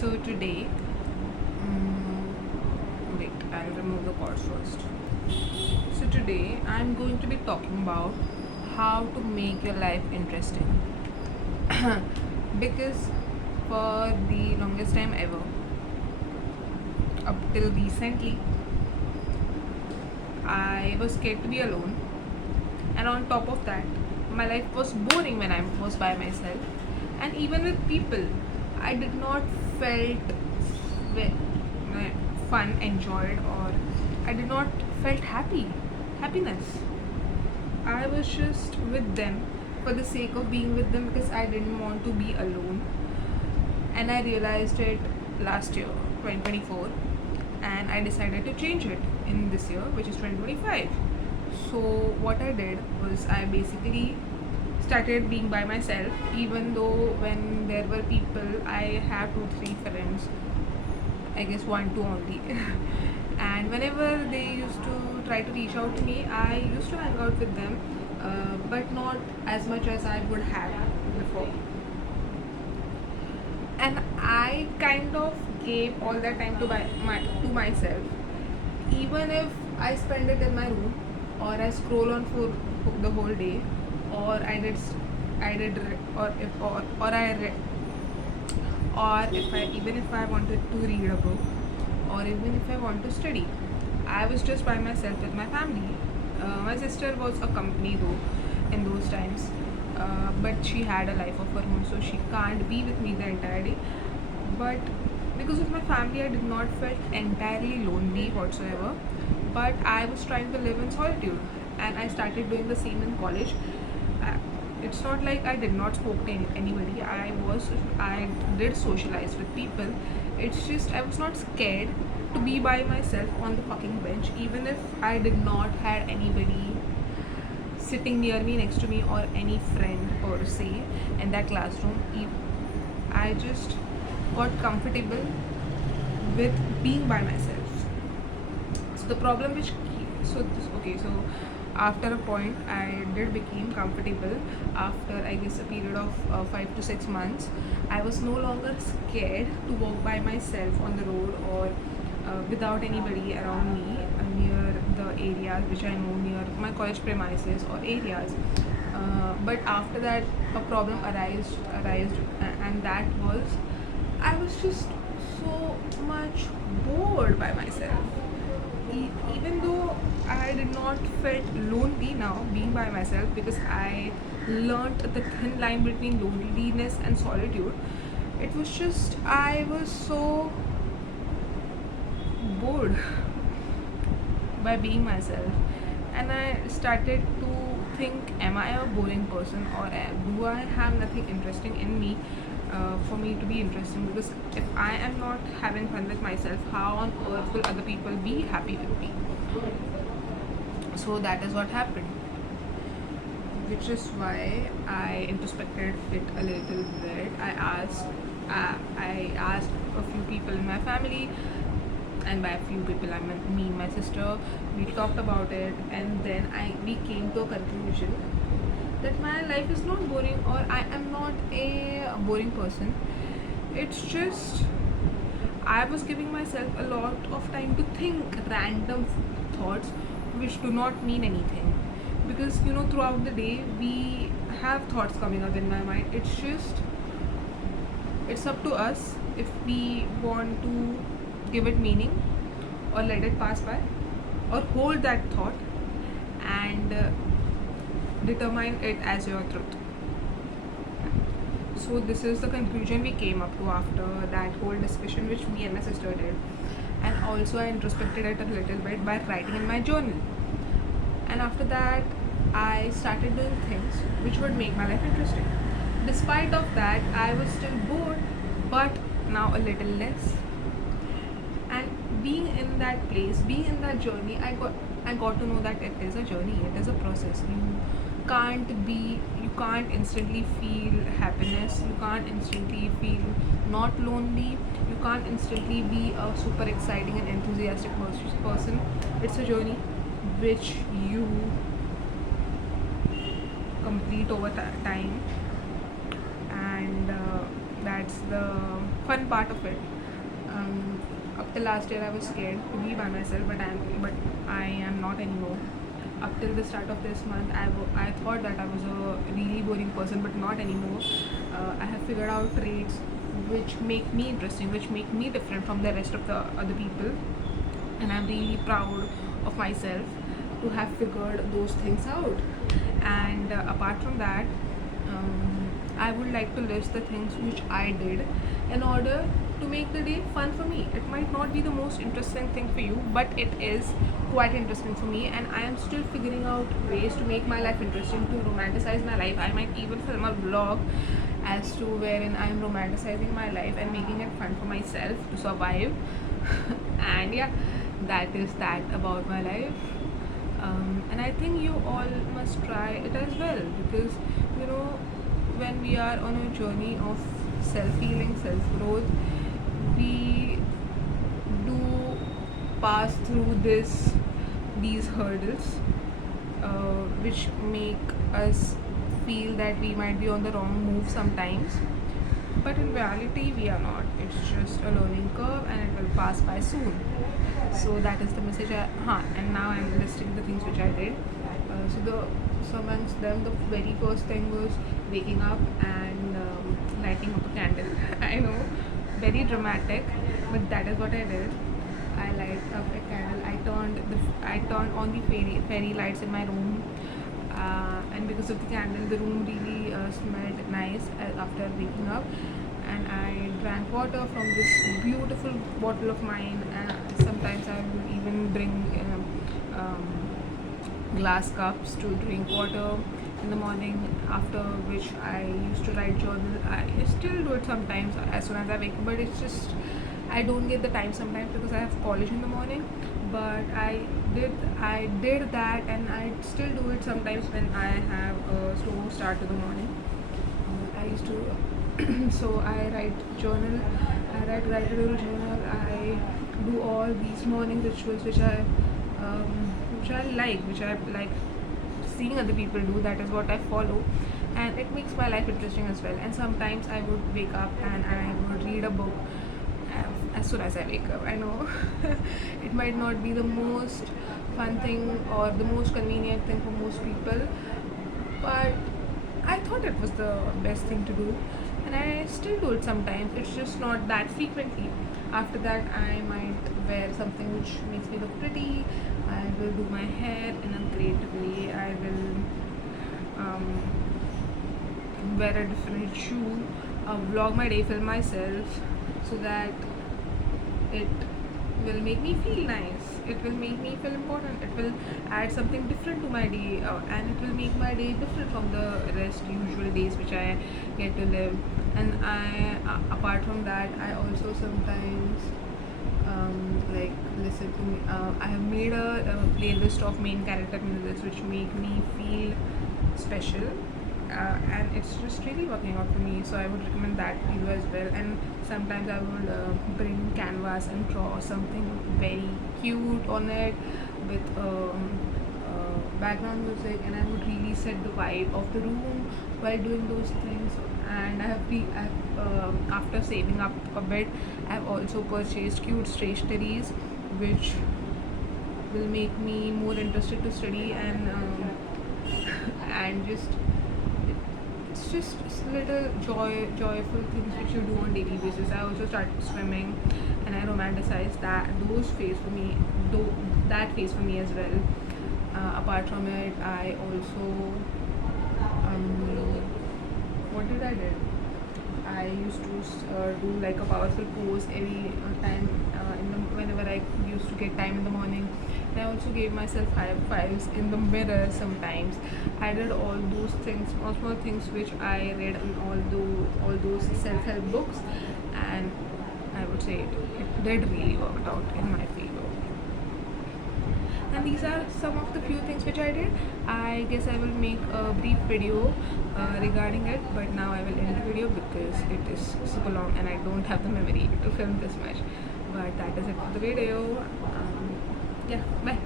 So today, wait, I'll remove the cords first. So today, I'm going to be talking about how to make your life interesting. Because for the longest time ever, up till recently, I was scared to be alone, and on top of that, my life was boring when I was by myself, and even with people, I did not felt ve- fun, enjoyed, or I did not felt happiness. I was just with them for the sake of being with them because I didn't want to be alone, and I realized it last year, 2024, and I decided to change it in this year, which is 2025. So what I did was I basically started being by myself, even though when there were people, I have 2 3 friends, I guess 1 2 only. And whenever they used to try to reach out to me, I used to hang out with them, but not as much as I would have before. And I kind of gave all that time to myself, even if I spend it in my room, or I scroll on for the whole day, or I did or if or I read, or if I even if I wanted to read a book, or even if I want to study, I was just by myself with my family. My sister was a company though in those times, but she had a life of her own, so she can't be with me the entire day. But because of my family, I did not felt entirely lonely whatsoever. But I was trying to live in solitude, and I started doing the same in college. Uh, it's not like I did not spoke to anybody. I did socialize with people. It's just I was not scared to be by myself on the fucking bench, even if I did not had anybody sitting near me, next to me, or any friend per se in that classroom. I just got comfortable with being by myself. So the problem which so this okay so after a point I did became comfortable. After I guess a period of 5 to 6 months, I was no longer scared to walk by myself on the road, or without anybody around me, near the areas which I know, near my college premises or areas. But after that, a problem arised, and that was I was just so much bored by myself. Even though I did not felt lonely now being by myself, because I learnt the thin line between loneliness and solitude. It was just I was so bored by being myself, and I started to think, am I a boring person, or do I have nothing interesting in me for me to be interesting? Because if I am not having fun with myself, how on earth will other people be happy with me? So that is what happened, which is why I introspected it a little bit. I asked a few people in my family, and by a few people I meant me and my sister. We talked about it, and then we came to a conclusion that my life is not boring, or I am not a boring person. It's just I was giving myself a lot of time to think random thoughts which do not mean anything. Because throughout the day we have thoughts coming up in my mind. It's up to us if we want to give it meaning, or let it pass by, or hold that thought and determine it as your truth. So this is the conclusion we came up to after that whole discussion which me and my sister did. And also I introspected it a little bit by writing in my journal. And after that, I started doing things which would make my life interesting. Despite of that, I was still bored, but now a little less. And being in that place, being in that journey, I got to know that it is a journey, it is a process. You can't instantly feel happiness, you can't instantly feel not lonely, you can't instantly be a super exciting and enthusiastic person. It's a journey which you complete over time, and that's the fun part of it. Up till last year I was scared to be by myself, but I am not anymore. Up till the start of this month, I thought that I was a really boring person, but not anymore. I have figured out traits which make me interesting, which make me different from the rest of the other people, and I'm really proud of myself to have figured those things out. And apart from that, I would like to list the things which I did in order to make the day fun for me. It might not be the most interesting thing for you, but it is quite interesting for me, and I am still figuring out ways to make my life interesting, to romanticize my life. I might even film a vlog as to wherein I am romanticizing my life and making it fun for myself to survive. And yeah, that is that about my life. And I think you all must try it as well, because you know, when we are on a journey of self-healing, self-growth, we do pass through these hurdles, which make us feel that we might be on the wrong move sometimes, but in reality we are not. It's just a learning curve and it will pass by soon. So that is the message. And now I'm listing the things which I did. So amongst them, the very first thing was waking up and lighting up a candle. I know, very dramatic, but that is what I did. I light up a candle. I turned on the fairy lights in my room, and because of the candle, the room really smelled nice after waking up. And I drank water from this beautiful bottle of mine. Sometimes I would even bring glass cups to drink water in the morning, after which I used to write journal. I still do it sometimes as soon as I wake up, but it's just I don't get the time sometimes because I have college in the morning. But I did that, and I still do it sometimes when I have a slow start to the morning. I used to so I write a little journal. I do all these morning rituals which I like seeing other people do. That is what I follow, and it makes my life interesting as well. And sometimes I would wake up and I would read a book as soon as I wake up. I know it might not be the most fun thing or the most convenient thing for most people, but I thought it was the best thing to do, and I still do it sometimes. It's just not that frequently. After that, I might wear something which makes me look pretty. I will do my hair in a great way. I will wear a different shoe, vlog my day, film myself, so that it will make me feel nice. It will make me feel important. It will add something different to my day, and it will make my day different from the rest usual days which I get to live. And apart from that, I also sometimes like listen to me. I have made a playlist of main character music which make me feel special, and it's just really working out for me. So I would recommend that to you as well. And sometimes I would bring canvas and draw something very cute on it with background music, and I would really set the vibe of the room while doing those things. And after saving up a bit, I have also purchased cute stationeries which will make me more interested to study, and just it's just little joyful things which you do on daily basis. I also started swimming, and I romanticize that phase for me as well. Apart from it, I also what did I do? I used to do like a powerful pose every time whenever I used to get time in the morning. And I also gave myself high fives in the mirror sometimes. I did all those things, small things which I read in all those self-help books, and I would say it did really work out in my favor. And these are some of the few things which I did. I guess I will make a brief video regarding it, but now I will end the video because it is super long and I don't have the memory to film this much. But that is it for the video. Yeah, bye.